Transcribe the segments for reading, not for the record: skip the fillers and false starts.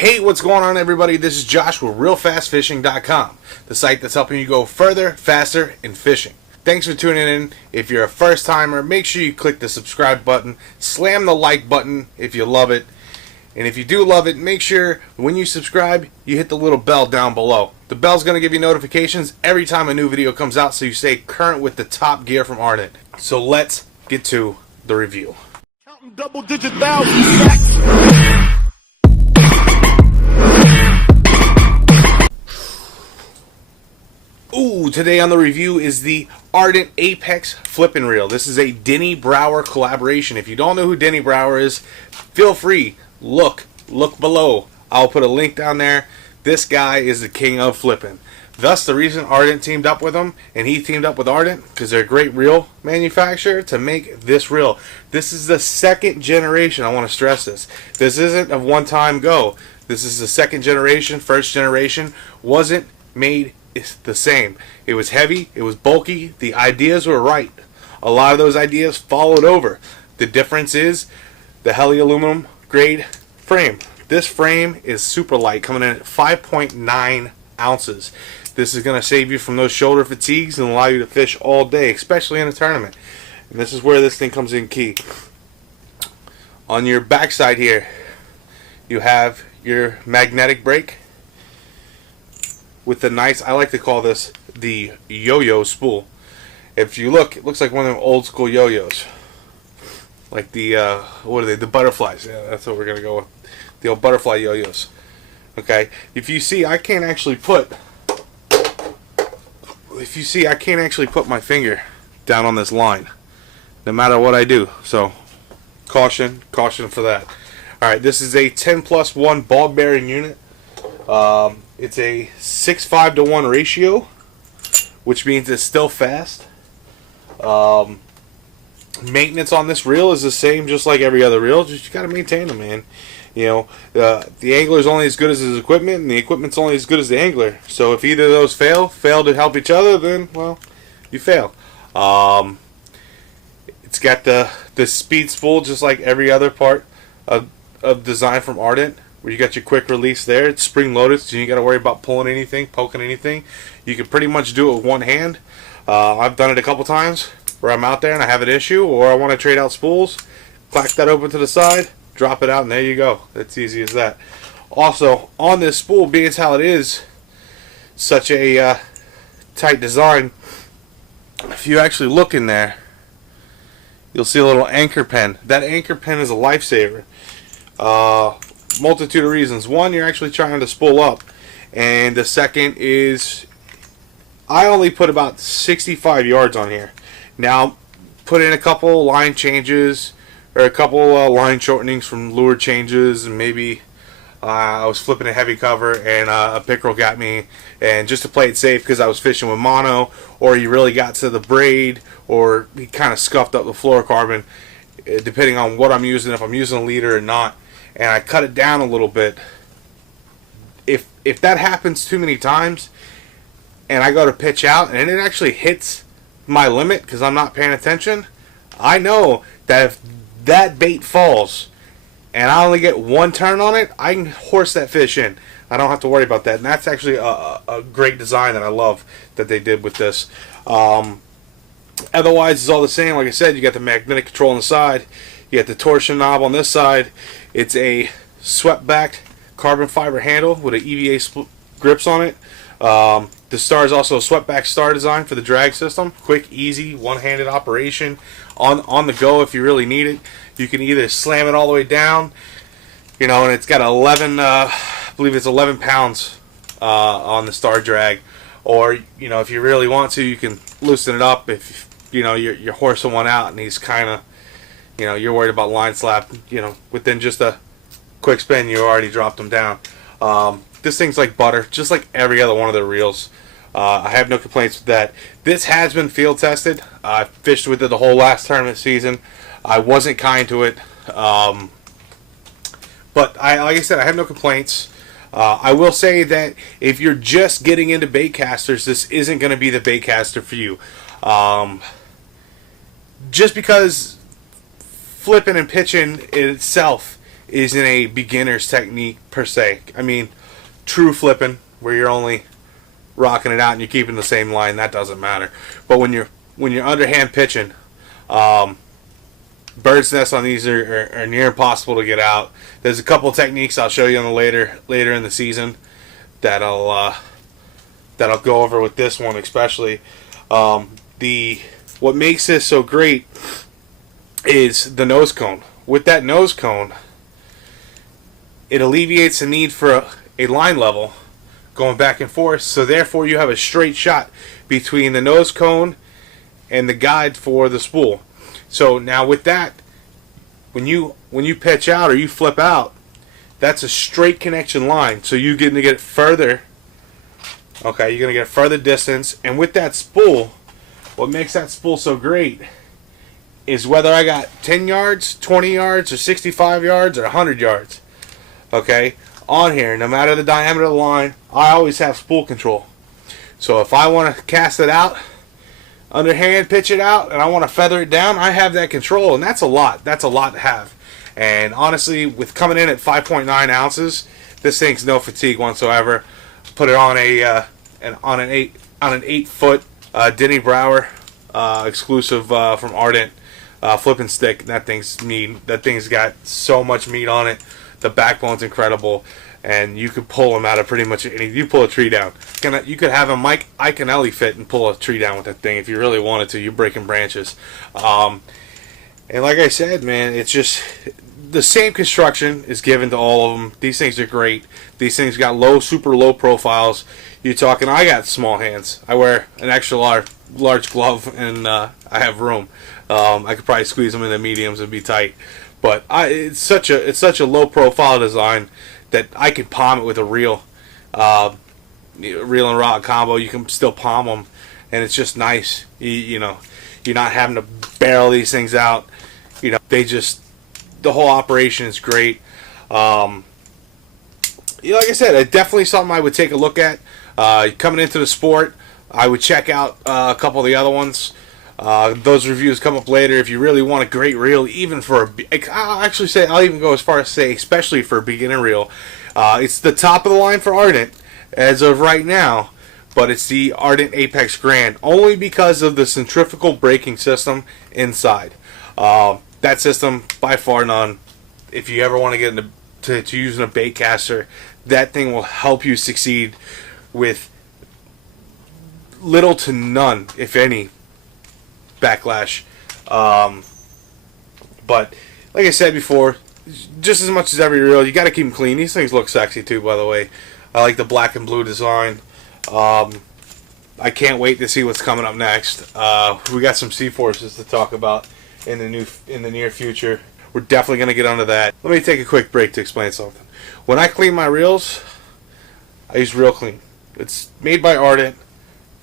Hey, what's going on, everybody? This is Josh with RealFastFishing.com, the site that's helping you go further, faster in fishing. Thanks for tuning in. If you're a first timer, make sure you click the subscribe button, slam the like button if you love it, and if you do love it, make sure when you subscribe, you hit the little bell down below. The bell's going to give you notifications every time a new video comes out, so you stay current with the top gear from Ardent. So let's get to the review. Counting double-digit thousands. Ooh, today on the review is the Ardent Apex Flipping Reel. This is a Denny Brauer collaboration. If you don't know who Denny Brauer is, feel free, look below. I'll put a link down there. This guy is the king of flipping. Thus, the reason Ardent teamed up with him, and he teamed up with Ardent, because they're a great reel manufacturer, to make this reel. This is the second generation. I want to stress this. This isn't a one-time go. This is the second generation. First generation wasn't made the same. It was heavy, it was bulky, the ideas were right. A lot of those ideas followed over. The difference is the heli aluminum grade frame. This frame is super light, coming in at 5.9 ounces. This is going to save you from those shoulder fatigues and allow you to fish all day, especially in a tournament. And this is where this thing comes in key. On your backside here, you have your magnetic brake with the nice, I like to call this the yo-yo spool. If you look, it looks like one of them old school yo-yos. Like the, what are they, the butterflies. Yeah, that's what we're going to go with. The old butterfly yo-yos. Okay, if you see, I can't actually put my finger down on this line, no matter what I do. So, caution for that. Alright, this is a 10+1 ball bearing unit. It's a 6:5 to 1 ratio, which means it's still fast. Maintenance on this reel is the same, just like every other reel. Just you got to maintain them, man. You know, the angler's only as good as his equipment, and the equipment's only as good as the angler. So if either of those fail to help each other, then, well, you fail. It's got the speed spool, just like every other part of design from Ardent, where you got your quick release there. It's spring loaded, so you ain't got to worry about pulling anything, poking anything. You can pretty much do it with one hand. I've done it a couple times where I'm out there and I have an issue, or I want to trade out spools. Clack that open to the side, drop it out, and there you go. It's easy as that. Also, on this spool, being as how it is such a tight design, if you actually look in there, you'll see a little anchor pen. That anchor pen is a lifesaver. Multitude of reasons. One, you're actually trying to spool up, and the second is I only put about 65 yards on here. Now, put in a couple line changes or a couple line shortenings from lure changes, and maybe I was flipping a heavy cover and a pickerel got me, and just to play it safe because I was fishing with mono, or you really got to the braid, or he kind of scuffed up the fluorocarbon, depending on what I'm using, if I'm using a leader or not, and I cut it down a little bit. If that happens too many times and I go to pitch out and it actually hits my limit because I'm not paying attention, I know that if that bait falls and I only get one turn on it, I can horse that fish in. I don't have to worry about that, and that's actually a great design that I love that they did with this. Otherwise, it's all the same. Like I said, you got the magnetic control on the side, you got the torsion knob on this side. It's a swept-backed carbon fiber handle with an EVA grips on it. The star is also a swept-back star design for the drag system. Quick, easy, one-handed operation on the go if you really need it. You can either slam it all the way down, you know, and it's got 11, I believe it's 11 pounds on the star drag, or, you know, if you really want to, you can loosen it up if, you know, you're horsing one out and he's kind of, you know, you're worried about line slap, you know, within just a quick spin, you already dropped them down. This thing's like butter, just like every other one of the reels. I have no complaints with that. This has been field tested. I fished with it the whole last tournament season. I wasn't kind to it. But like I said, I have no complaints. I will say that if you're just getting into bait casters, this isn't going to be the bait caster for you. Just because flipping and pitching in itself isn't a beginner's technique per se. I mean, true flipping, where you're only rocking it out and you're keeping the same line, that doesn't matter. But when you're underhand pitching, bird's nest on these are near impossible to get out. There's a couple techniques I'll show you on the later in the season that I'll go over with this one especially. What makes this so great is the nose cone. With that nose cone, it alleviates the need for a line level going back and forth, so therefore you have a straight shot between the nose cone and the guide for the spool. So now with that, when you pitch out or you flip out, that's a straight connection line, so you're going to get further. Okay, you're going to get further distance. And with that spool, what makes that spool so great is whether I got 10 yards, 20 yards, or 65 yards, or 100 yards. Okay, on here, no matter the diameter of the line, I always have spool control. So if I want to cast it out, underhand pitch it out, and I want to feather it down, I have that control, and that's a lot. That's a lot to have. And honestly, with coming in at 5.9 ounces, this thing's no fatigue whatsoever. Put it on an 8 foot Denny Brower exclusive from Ardent flipping stick. That thing's mean. That thing's got so much meat on it. The backbone's incredible, and you could pull them out of pretty much any. You pull a tree down. You could have a Mike Iaconelli fit and pull a tree down with that thing if you really wanted to. You're breaking branches. And like I said, man, it's just the same construction is given to all of them. These things are great. These things got super low profiles. You're talking, I got small hands. I wear an extra large glove, and I have room. I could probably squeeze them into mediums and be tight. But it's such a low profile design that I could palm it with a reel and rod combo. You can still palm them, and it's just nice. You know, you're not having to barrel these things out. You know, the whole operation is great. Like I said, it's definitely something I would take a look at. Coming into the sport, I would check out a couple of the other ones. Those reviews come up later. If you really want a great reel, even for I'll even go as far as say, especially for a beginner reel, it's the top of the line for Ardent as of right now, but it's the Ardent Apex Grand only because of the centrifugal braking system inside. That system, by far none. If you ever want to get into using a bait caster, that thing will help you succeed with little to none, if any, backlash. But like I said before, just as much as every reel, you got to keep them clean. These things look sexy too, by the way. I like the black and blue design. I can't wait to see what's coming up next. We got some C-Forces to talk about in the near future. We're definitely going to get onto that. Let me take a quick break to explain something. When I clean my reels, I use Real Clean. It's made by Ardent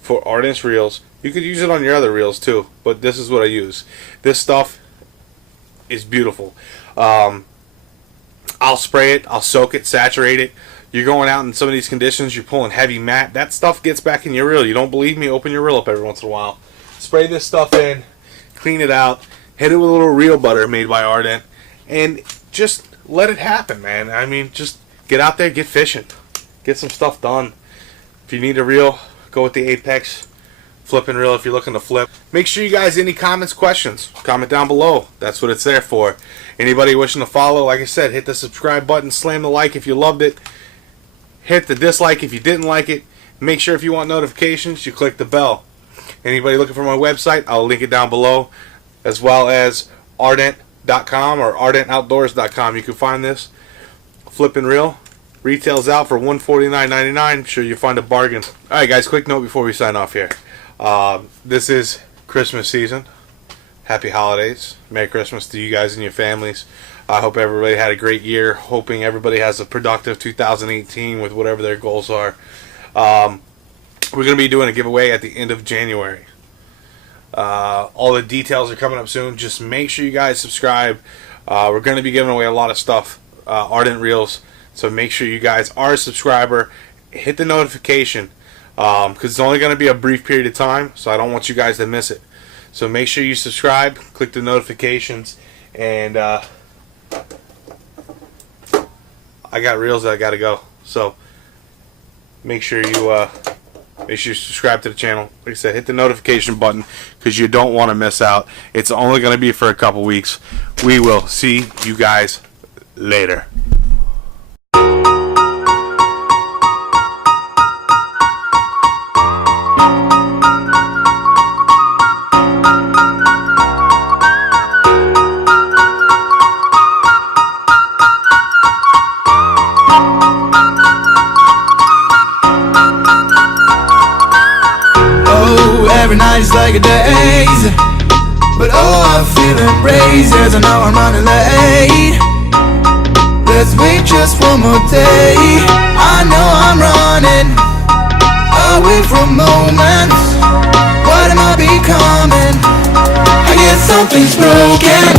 for Ardent's reels. You could use it on your other reels too, but this is what I use. This stuff is beautiful. I'll spray it, I'll soak it, saturate it. You're going out in some of these conditions, you're pulling heavy mat. That stuff gets back in your reel. You don't believe me? Open your reel up every once in a while. Spray this stuff in, clean it out, hit it with a little reel butter made by Ardent, and just let it happen, man. I mean, just get out there, get fishing. Get some stuff done. If you need a reel, go with the Apex Flipping reel if you're looking to flip. Make sure you guys, any comments, questions, comment down below. That's what it's there for. Anybody wishing to follow, like I said, hit the subscribe button, slam the like if you loved it, hit the dislike if you didn't like it. Make sure if you want notifications, you click the bell. Anybody looking for my website, I'll link it down below, as well as ardent.com or ardentoutdoors.com. You can find this flipping reel. Retails out for $149.99. I'm sure you'll find a bargain. Alright guys, quick note before we sign off here. This is Christmas season. Happy holidays. Merry Christmas to you guys and your families. I hope everybody had a great year. Hoping everybody has a productive 2018 with whatever their goals are. We're going to be doing a giveaway at the end of January. All the details are coming up soon. Just make sure you guys subscribe. We're going to be giving away a lot of stuff. Ardent Reels. So make sure you guys are a subscriber. Hit the notification. Because it's only going to be a brief period of time. So I don't want you guys to miss it. So make sure you subscribe. Click the notifications. And I got reels that I got to go. So make sure you subscribe to the channel. Like I said, hit the notification button because you don't want to miss out. It's only going to be for a couple weeks. We will see you guys later. Every night is like a daze, but oh, I'm feeling raised as I know I'm running late. Let's wait just one more day. I know I'm running away from moments. What am I becoming? I guess something's broken.